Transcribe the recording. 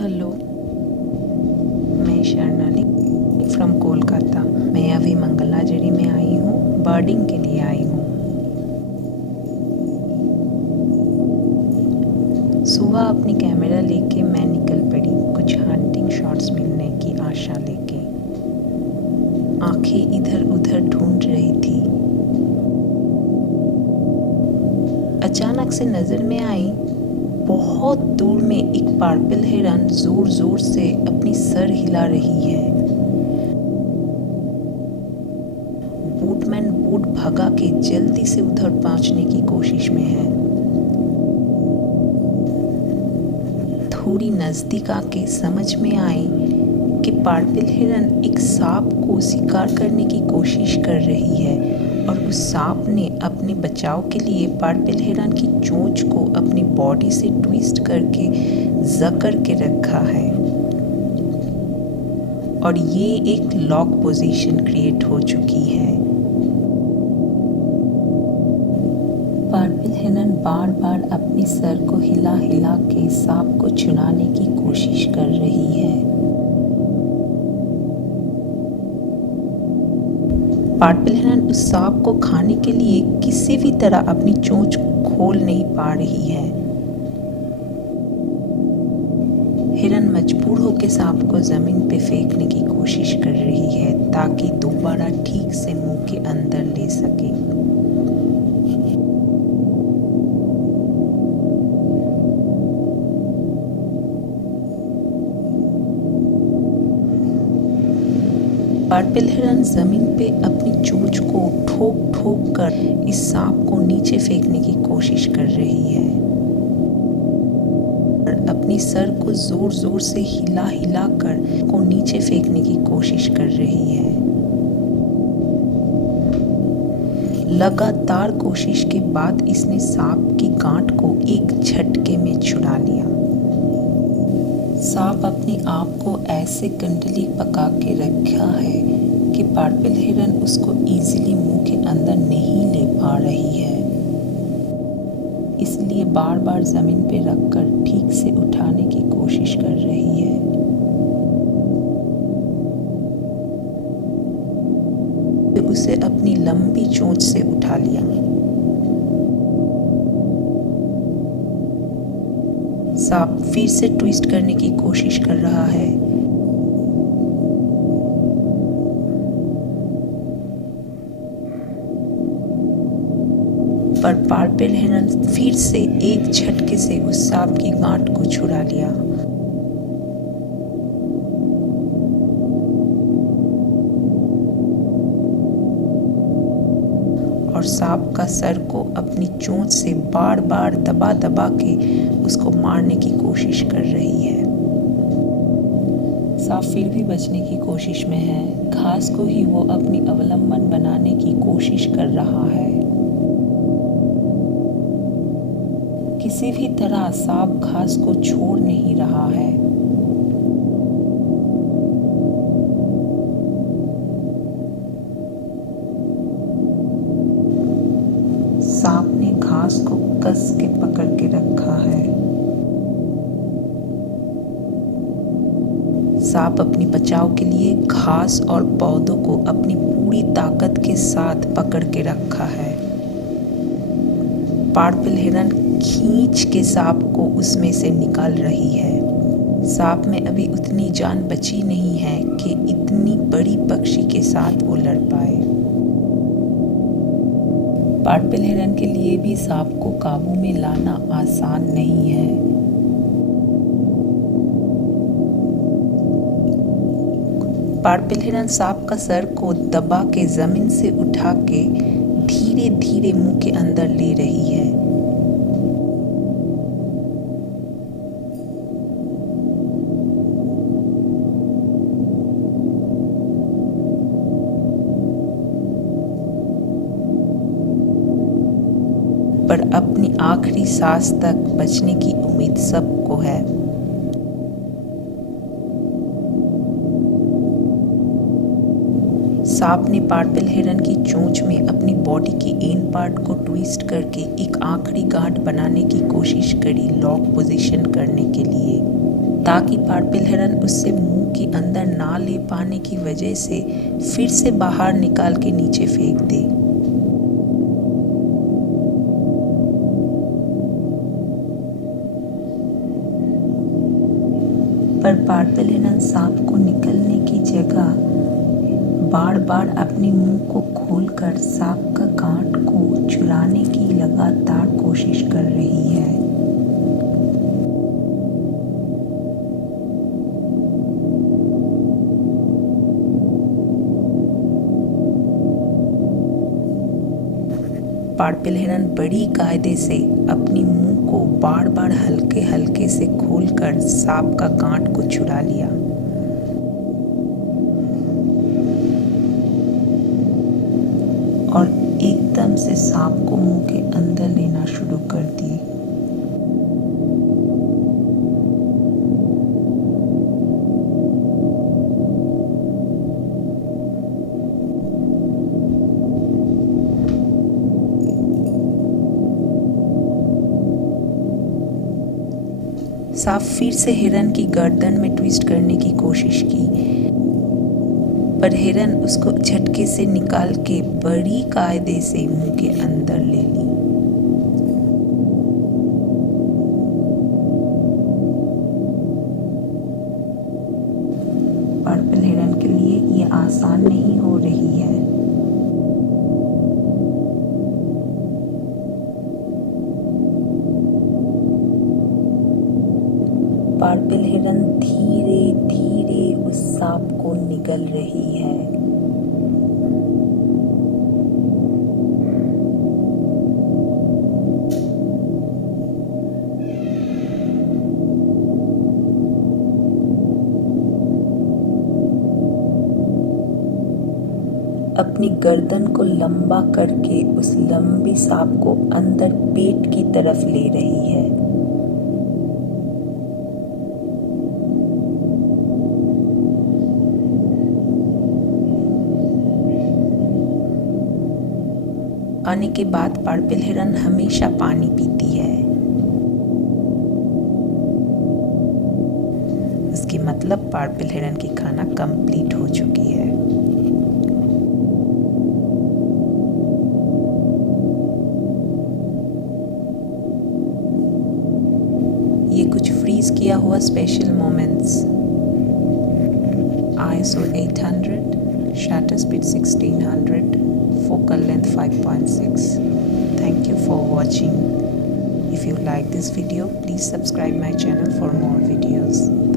Hello, मैं शर्णाली from Kolkata. मैं अभी मंगलाजरी में आई हूँ, बर्डिंग के लिए आई हूँ। सुबह अपनी कैमरा लेके मैं निकल पड़ी कुछ हंटिंग शॉट्स मिलने की आशा लेके। आंखें इधर उधर ढूंढ रही थी। अचानक से नज़र में आई, बहुत दूर में एक पर्पल हिरन जोर जोर से अपनी सर हिला रही है। बोटमैन बोट भगा के जल्दी से उधर पहुंचने की कोशिश में है। थोड़ी नजदीक आके समझ में आई कि पर्पल हिरन एक सांप को शिकार करने की कोशिश कर रही है और उस सांप ने अपने बचाव के लिए पर्पल हिरन की चोंच को अपनी बॉडी से ट्विस्ट करके जकड़ के रखा है और ये एक लॉक पोजीशन क्रिएट हो चुकी है। पर्पल हिरन बार बार अपने सर को हिला हिला के सांप को छुड़ाने की कोशिश कर रही है। पर्पल हिरन उस सांप को खाने के लिए किसी भी तरह अपनी चोंच खोल नहीं पा रही है। हिरन मजबूर होकर सांप को जमीन पे फेंकने की कोशिश कर रही है ताकि दोबारा ठीक से मुंह के अंदर ले सके। पर्पल हिरन जमीन पे अपनी चोंच को ठोक ठोक कर इस सांप को नीचे फेंकने की कोशिश कर रही है और अपनी सर को जोर जोर से हिला हिला कर को नीचे फेंकने की कोशिश कर रही है। लगातार कोशिश के बाद इसने सांप की गांठ को एक झटके में छुड़ा लिया। सांप अपने आप को ऐसे कंडली पका के रखा है कि पर्पल हिरन उसको इजीली मुंह के अंदर नहीं ले पा रही है, इसलिए बार बार जमीन पे रखकर ठीक से उठाने की कोशिश कर रही है। उसे अपनी लंबी चोंच से उठा लिया। सांप फिर से ट्विस्ट करने की कोशिश कर रहा है, पर पर्पल हिरन फिर से एक झटके से उस सांप की गांठ को छुड़ा लिया। और सांप का सर को अपनी चोंच से बार बार दबा दबा के उसको मारने की कोशिश कर रही है। सांप फिर भी बचने की कोशिश में है। घास को ही वो अपनी अवलंबन बनाने की कोशिश कर रहा है। किसी भी तरह सांप घास को छोड़ नहीं रहा है। सांप ने घास को कस के पकड़ के रखा है। सांप अपनी बचाव के लिए घास और पौधों को अपनी पूरी ताकत के साथ पकड़ के रखा है। पर्पल हिरन खींच के सांप को उसमें से निकाल रही है। सांप में अभी उतनी जान बची नहीं है कि इतनी बड़ी पक्षी के साथ वो लड़ पाए। पर्पल हिरन के लिए भी सांप को काबू में लाना आसान नहीं है। पर्पल हिरन सांप का सर को दबा के जमीन से उठा के धीरे धीरे मुंह के अंदर ले रही है। पर अपनी आखिरी सांस तक बचने की उम्मीद सबको है। सांप ने पर्पल हिरन की चोंच में अपनी बॉडी की एंड पार्ट को ट्विस्ट करके एक आखिरी गांठ बनाने की कोशिश करी लॉक पोजीशन करने के लिए, ताकि पार्पिल हिरन उससे मुंह के अंदर ना ले पाने की वजह से फिर से बाहर निकाल के नीचे फेंक दे। पर पार्पिल हिरन सांप को निकलने की जगह बार बार अपने मुंह को खोलकर सांप का गांठ को चुराने की लगातार कोशिश कर रही है। पार्पिल हिरन बड़ी कायदे से अपनी मुंह को बार बार हल्के हल्के से खोलकर सांप का गांठ को छुड़ा लिया और एकदम से सांप को मुंह के अंदर लेना शुरू कर दिए। सांप फिर से हिरन की गर्दन में ट्विस्ट करने की कोशिश की, पर हिरन उसको झटके से निकाल के बड़ी कायदे से मुंह के अंदर ले ली। पार्पिल हिरन के लिए ये आसान नहीं हो रही है। पार्पिल हिरन धीरे धीरे उस सांप को निगल रही है। अपनी गर्दन को लंबा करके उस लंबी सांप को अंदर पेट की तरफ ले रही है। आने के बाद पार्पिल हिरन हमेशा पानी पीती है। इसके मतलब पार्पिल हिरन की खाना कंप्लीट हो चुकी है। ये कुछ फ्रीज किया हुआ special moments. ISO 800, shutter speed 1600, focal length 5.6. Thank you for watching. If you like this video, please subscribe my channel for more videos.